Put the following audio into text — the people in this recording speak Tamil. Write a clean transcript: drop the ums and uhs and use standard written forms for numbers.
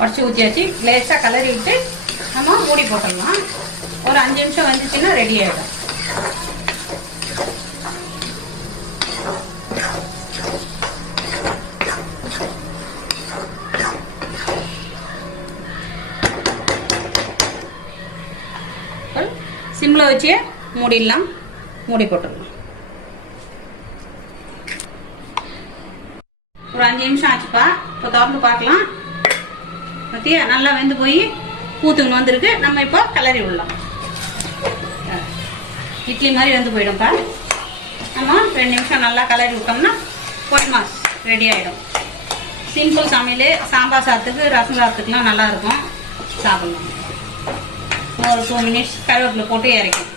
உடச்சி ஊற்றியாச்சு. லேசாக கலரி விட்டு நம்ம மூடி போட்டுடலாம். ஒரு 5 நிமிஷம் வந்துச்சுன்னா ரெடி ஆகிடும். சிம்மில் வச்சு மூடிடலாம். மூடி போட்டுடலாம். ஒரு 5 நிமிஷம் ஆச்சுப்பா. இப்போ திறந்து பார்க்கலாம். பற்றியா நல்லா வெந்து போய் ஊற்றுன்னு வந்திருக்கு. நம்ம இப்போ கலரி விடலாம். இட்லி மாதிரி வெந்து போயிடும்ப்பா. நம்ம 2 நிமிஷம் நல்லா கலரி விட்டோம்னா பொடி மாஸ் ரெடி ஆகிடும். சிம்பிள் சமையல். சாம்பார் சாதத்துக்கு, ரசம் சாதத்துக்குலாம் நல்லாயிருக்கும். சாப்பிட்லாம். ஒரு 2 மினிட்ஸ் கருவேப்பிலை போட்டு இறக்கும்.